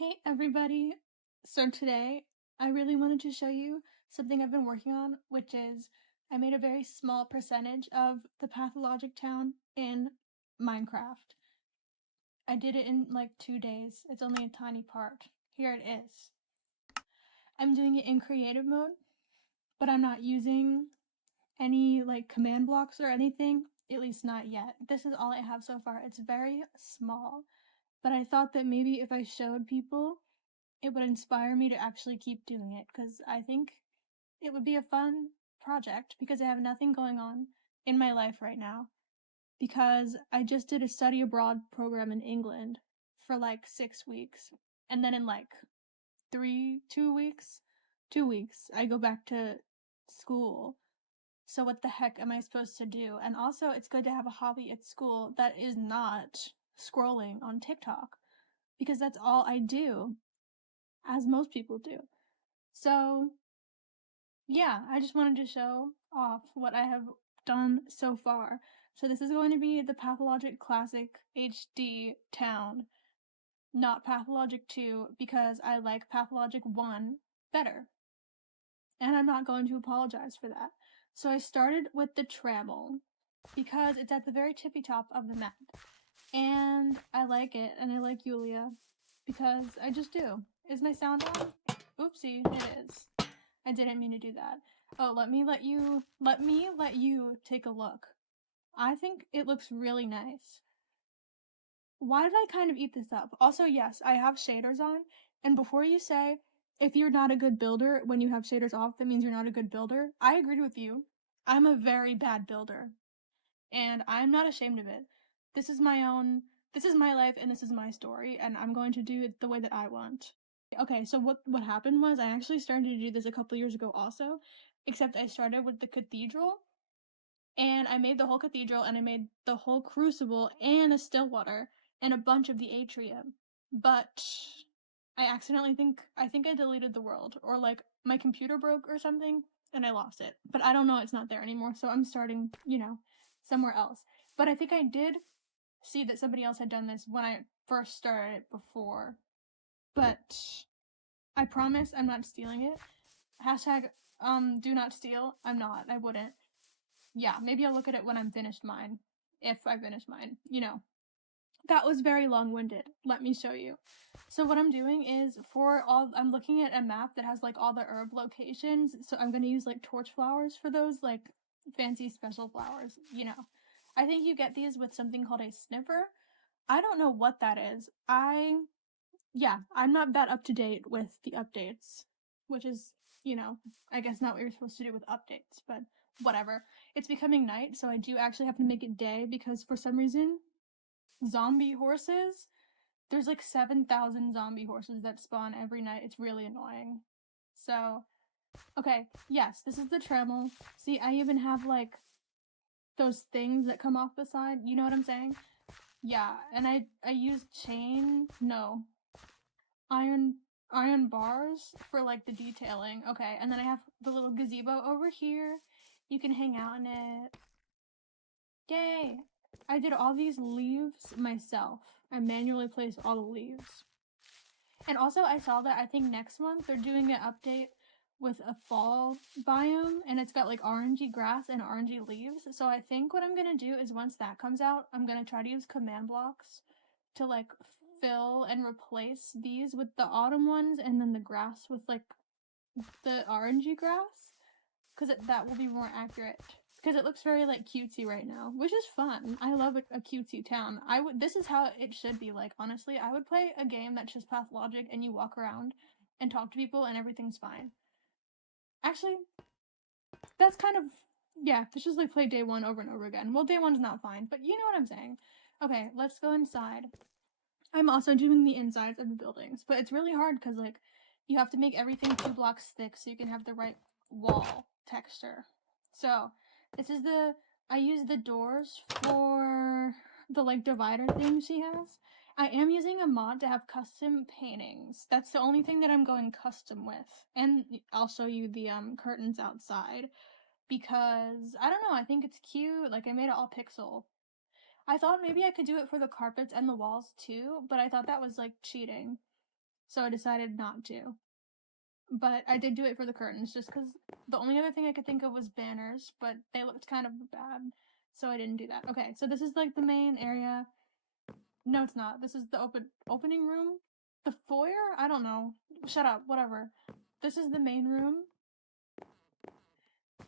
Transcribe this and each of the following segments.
Hey everybody! So today I really wanted to show you something I've been working on, which is I made a very small percentage of the Pathologic town in Minecraft. I did it in like 2 days. It's only a tiny part. Here it is. I'm doing it in creative mode, but I'm not using any like command blocks or anything, at least not yet. This is all I have so far. It's very small, but I thought that maybe if I showed people it would inspire me to actually keep doing it, because I think it would be a fun project because I have nothing going on in my life right now, because I just did a study abroad program in England for like 6 weeks, and then in like 2 weeks I go back to school. So what the heck am I supposed to do? And also it's good to have a hobby at school that is not scrolling on TikTok, because that's all I do, as most people do. So yeah, I just wanted to show off what I have done so far. So this is going to be the Pathologic Classic HD town, not Pathologic 2, because I like Pathologic 1 better. And I'm not going to apologize for that. So I started with the trammel, because it's at the very tippy top of the map. And I like it, and I like Yulia, because I just do. Is my sound on? Oopsie, it is. I didn't mean to do that. Oh, let me let you take a look. I think it looks really nice. Why did I kind of eat this up? Also, yes, I have shaders on, and before you say, if you're not a good builder when you have shaders off, that means you're not a good builder, I agreed with you. I'm a very bad builder, and I'm not ashamed of it. This is my life, and this is my story, and I'm going to do it the way that I want. Okay, so what happened was I actually started to do this a couple years ago also, except I started with the cathedral, and I made the whole cathedral, and I made the whole crucible and a Stillwater and a bunch of the atrium. But I accidentally I think I deleted the world, or like my computer broke or something and I lost it. But I don't know, it's not there anymore, so I'm starting, somewhere else. But I think I did see that somebody else had done this when I first started it before. But I promise I'm not stealing it. Hashtag, do not steal. I'm not. I wouldn't. Yeah, maybe I'll look at it when I'm finished mine. If I finish mine. That was very long-winded. Let me show you. So what I'm doing is, I'm looking at a map that has like all the herb locations, so I'm gonna use like torch flowers for those, like fancy special flowers, I think you get these with something called a sniffer. I don't know what that is. I'm not that up to date with the updates, which is, I guess not what you're supposed to do with updates, but whatever. It's becoming night, so I do actually have to make it day, because for some reason, zombie horses, there's like 7,000 zombie horses that spawn every night. It's really annoying. So, okay, yes, this is the trammel. See, I even have like those things that come off the side. You know what I'm saying? Yeah, and I used iron bars for like the detailing. Okay, and then I have the little gazebo over here. You can hang out in it. Yay! I did all these leaves myself. I manually placed all the leaves. And also I saw that I think next month they're doing an update with a fall biome, and it's got like orangey grass and orangey leaves. So I think what I'm gonna do is, once that comes out, I'm gonna try to use command blocks to like fill and replace these with the autumn ones, and then the grass with like the orangey grass, because that will be more accurate. Because it looks very like cutesy right now, which is fun. I love a cutesy town. This is how it should be. Like, honestly, I would play a game that's just Pathologic and you walk around and talk to people and everything's fine. Actually, that's kind of, yeah, let's just like play day one over and over again. Well, day one's not fine, but you know what I'm saying. Okay, let's go inside. I'm also doing the insides of the buildings, but it's really hard because like you have to make everything 2 blocks thick so you can have the right wall texture. So I use the doors for the like divider thing she has. I am using a mod to have custom paintings. That's the only thing that I'm going custom with. And I'll show you the curtains outside, because I don't know, I think it's cute. Like, I made it all pixel. I thought maybe I could do it for the carpets and the walls too, but I thought that was like cheating. so I decided not to. But I did do it for the curtains, just because the only other thing I could think of was banners, but they looked kind of bad, so I didn't do that. Okay, so this is like the main area. No, it's not. This is the opening room. The foyer? I don't know. Shut up. Whatever. This is the main room.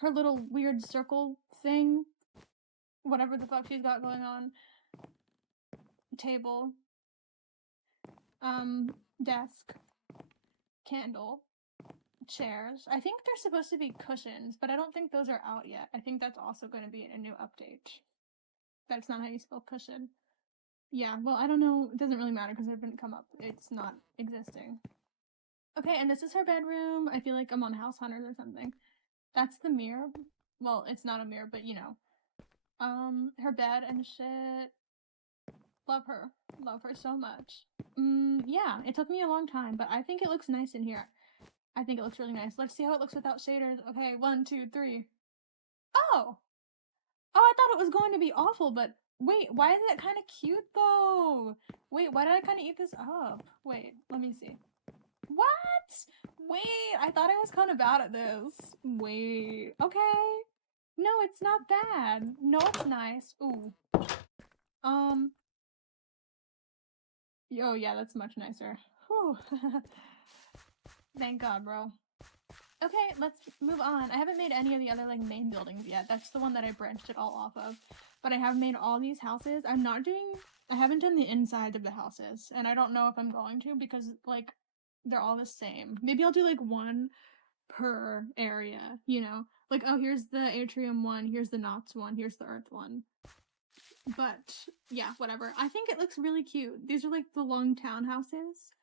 Her little weird circle thing. Whatever the fuck she's got going on. Table. Desk. Candle. Chairs. I think they're supposed to be cushions, but I don't think those are out yet. I think that's also going to be a new update. That's not how you spell cushion. Yeah, well, I don't know. It doesn't really matter because it didn't come up. It's not existing. Okay, and this is her bedroom. I feel like I'm on House Hunters or something. That's the mirror. Well, it's not a mirror, but you know. Her bed and shit. Love her. Love her so much. Yeah, it took me a long time, but I think it looks nice in here. I think it looks really nice. Let's see how it looks without shaders. Okay, 1, 2, 3. Oh! Oh, I thought it was going to be awful, but wait, why is it kind of cute though? Wait, why did I kind of eat this up? Wait, let me see. What? Wait, I thought I was kind of bad at this. Wait, okay. No, it's not bad. No, it's nice. Ooh. Oh yeah, that's much nicer. Whew. Thank God, bro. Okay, let's move on. I haven't made any of the other like main buildings yet. That's the one that I branched it all off of. But I have made all these houses. I haven't done the insides of the houses, and I don't know if I'm going to because like they're all the same. Maybe I'll do like one per area, you know? Like, oh, here's the atrium one, here's the knots one, here's the earth one. But yeah, whatever. I think it looks really cute. These are like the long townhouses.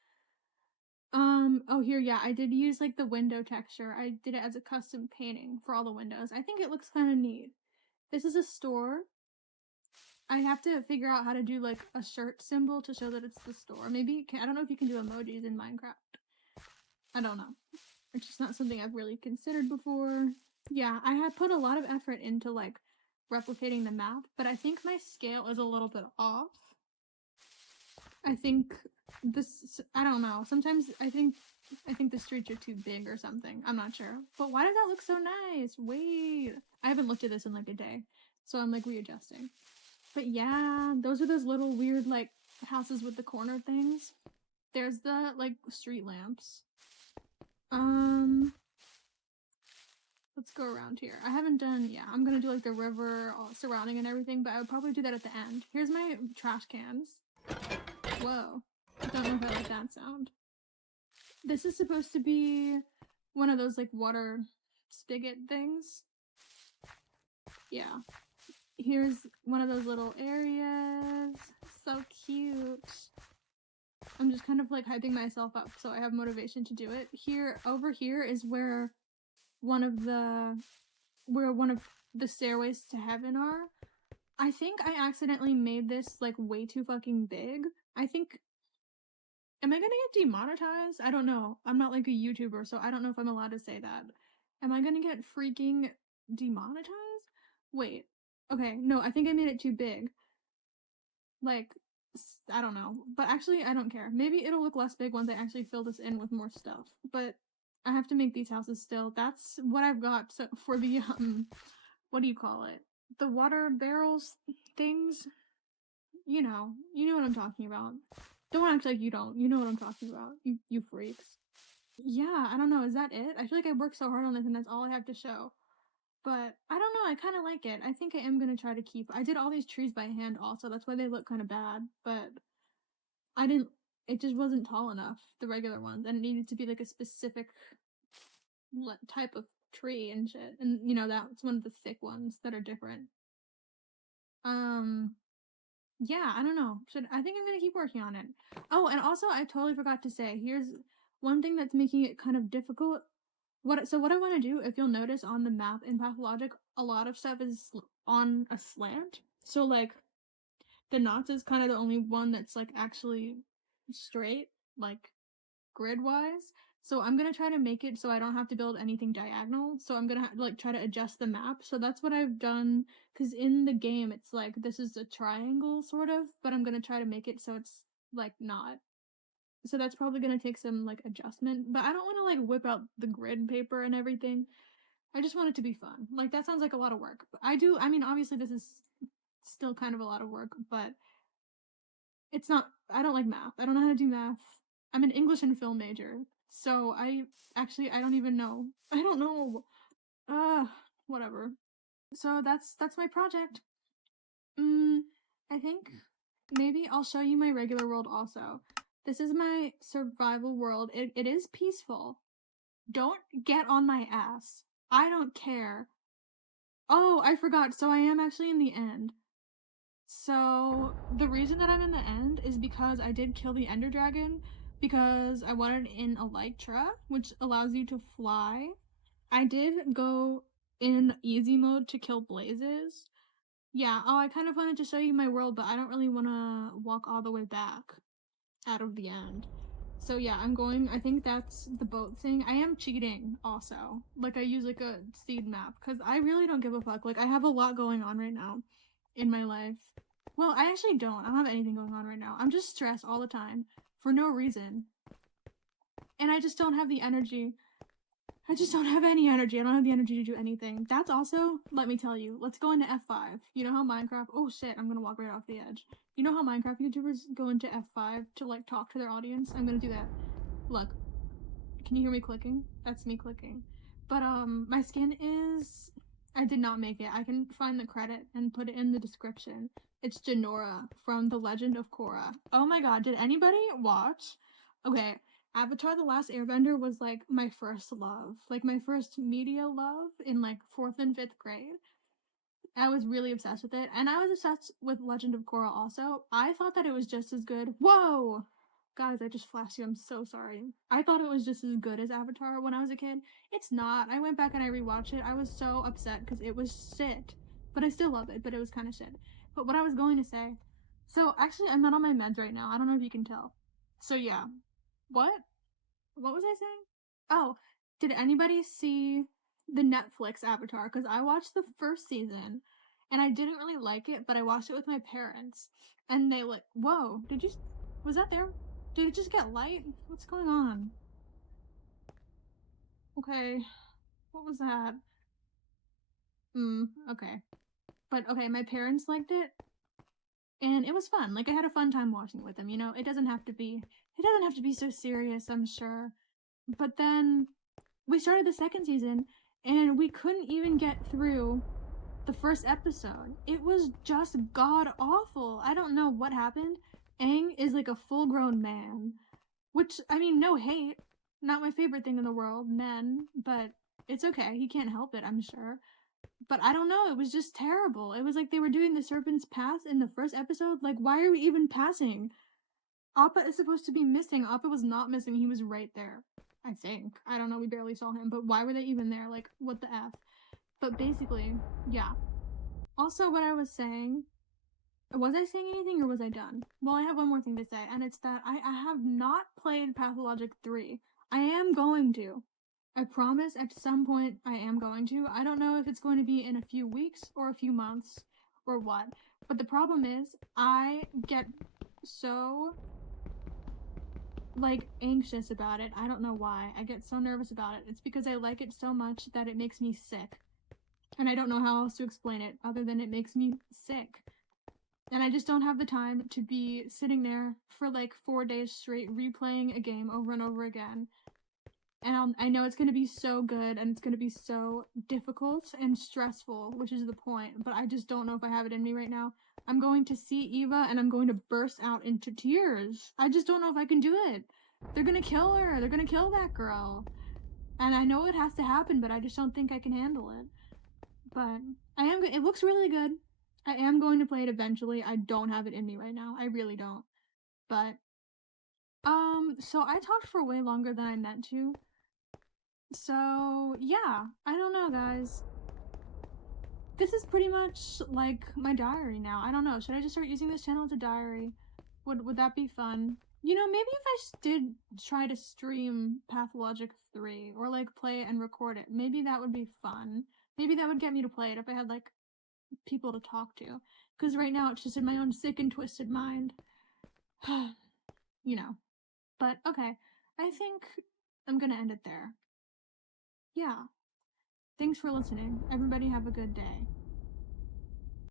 Oh here, yeah, I did use like the window texture. I did it as a custom painting for all the windows. I think it looks kind of neat. This is a store. I have to figure out how to do like a shirt symbol to show that it's the store. Maybe I don't know if you can do emojis in Minecraft. I don't know. It's just not something I've really considered before. Yeah, I had put a lot of effort into like replicating the map, but I think my scale is a little bit off. I think I don't know. Sometimes I think the streets are too big or something. I'm not sure. But why does that look so nice? Wait. I haven't looked at this in like a day, so I'm like readjusting. But yeah, those are those little weird like houses with the corner things. There's the like street lamps. Let's go around here. I haven't done, yeah, I'm gonna do like the river surrounding and everything, but I would probably do that at the end. Here's my trash cans. Whoa. I don't know if I like that sound. This is supposed to be one of those like water spigot things. Yeah. Here's one of those little areas. So cute. I'm just kind of like hyping myself up so I have motivation to do it. Over here is where one of the stairways to heaven are. I think I accidentally made this like way too fucking big. I think, am I gonna get demonetized? I don't know. I'm not like a YouTuber, so I don't know if I'm allowed to say that. Am I gonna get freaking demonetized? Wait. Okay, no, I think I made it too big. Like, I don't know. But actually, I don't care. Maybe it'll look less big once I actually fill this in with more stuff. But I have to make these houses still. That's what I've got for the, what do you call it? The water barrels things? You know what I'm talking about. Don't act like you don't. You know what I'm talking about. You freaks. Yeah, I don't know. Is that it? I feel like I worked so hard on this and that's all I have to show. But I don't know. I kind of like it. I think I am going to try to keep. I did all these trees by hand also. That's why they look kind of bad. But it just wasn't tall enough, the regular ones. And it needed to be like a specific type of tree and shit. And, you know, that's one of the thick ones that are different. Yeah, I don't know. I think I'm gonna keep working on it. Oh, and also I totally forgot to say, here's one thing that's making it kind of difficult. What I want to do, if you'll notice on the map in Pathologic, a lot of stuff is on a slant. So like the knots is kind of the only one that's like actually straight, like grid-wise. So I'm gonna try to make it so I don't have to build anything diagonal. So I'm gonna like try to adjust the map. So that's what I've done, because in the game it's like this is a triangle sort of, but I'm gonna try to make it so it's like not. So that's probably gonna take some, like, adjustment, but I don't wanna, like, whip out the grid paper and everything. I just want it to be fun. Like, that sounds like a lot of work. But I mean, obviously, this is still kind of a lot of work, but it's not. I don't like math. I don't know how to do math. I'm an English and film major, so I don't even know. I don't know. Whatever. So that's my project. I think maybe I'll show you my regular world also. This is my survival world. It is peaceful. Don't get on my ass. I don't care. Oh, I forgot. So I am actually in the end. So the reason that I'm in the end is because I did kill the Ender Dragon because I wanted in Elytra, which allows you to fly. I did go in easy mode to kill blazes. Yeah, I kind of wanted to show you my world, but I don't really want to walk all the way back out of the end. So yeah, I think that's the boat thing. I am cheating also. Like, I use like a seed map because I really don't give a fuck. Like, I have a lot going on right now in my life. Well, I actually don't. I don't have anything going on right now. I'm just stressed all the time for no reason. And I just don't have the energy. I just don't have any energy. I don't have the energy to do anything. That's also, let me tell you, let's go into F5. You know how Minecraft, oh shit, I'm gonna walk right off the edge. You know how Minecraft YouTubers go into F5 to like talk to their audience? I'm gonna do that. Look, can you hear me clicking? That's me clicking. But my skin is, I did not make it. I can find the credit and put it in the description. It's Janora from The Legend of Korra. Oh my god, did anybody watch? Okay, Avatar The Last Airbender was like my first love. Like my first media love in like 4th and 5th grade. I was really obsessed with it, and I was obsessed with Legend of Korra also. I thought that it was just as good. Whoa! Guys, I just flashed you. I'm so sorry. I thought it was just as good as Avatar when I was a kid. It's not. I went back and I rewatched it. I was so upset because it was shit. But I still love it, but it was kind of shit. But what I was going to say. So, actually, I'm not on my meds right now. I don't know if you can tell. So, yeah. What? What was I saying? Oh, did anybody see the Netflix Avatar? Because I watched the first season and I didn't really like it, but I watched it with my parents and they like, whoa, was that there? Did it just get light? What's going on? Okay, what was that? Okay. But okay, my parents liked it and it was fun. Like, I had a fun time watching it with them, you know? It doesn't have to be so serious, I'm sure. But then we started the second season and we couldn't even get through the first episode. It was just god awful. I don't know what happened. Aang is like a full grown man, which, I mean, no hate. Not my favorite thing in the world, men, but it's okay. He can't help it, I'm sure. But I don't know. It was just terrible. It was like they were doing the Serpent's Path in the first episode. Like, why are we even passing? Appa is supposed to be missing. Appa was not missing. He was right there. I think. I don't know. We barely saw him. But why were they even there? Like, what the F? But basically, yeah. Also, what I was saying, was I saying anything or was I done? Well, I have one more thing to say, and it's that I have not played Pathologic 3. I am going to. I promise at some point I am going to. I don't know if it's going to be in a few weeks or a few months or what. But the problem is, I get so like anxious about it. I don't know why. I get so nervous about it. It's because I like it so much that it makes me sick. And I don't know how else to explain it other than it makes me sick. And I just don't have the time to be sitting there for like 4 days straight replaying a game over and over again. And I know it's going to be so good and it's going to be so difficult and stressful, which is the point, but I just don't know if I have it in me right now. I'm going to see Eva and I'm going to burst out into tears. I just don't know if I can do it. They're going to kill her. They're going to kill that girl. And I know it has to happen, but I just don't think I can handle it. But it looks really good. I am going to play it eventually. I don't have it in me right now. I really don't. But, so I talked for way longer than I meant to. So, yeah, I don't know, guys. This is pretty much like my diary now. I don't know. Should I just start using this channel as a diary? Would that be fun? You know, maybe if I did try to stream Pathologic 3 or like play it and record it, maybe that would be fun. Maybe that would get me to play it if I had like people to talk to. Because right now it's just in my own sick and twisted mind. You know. But okay, I think I'm gonna end it there. Yeah. Thanks for listening. Everybody have a good day.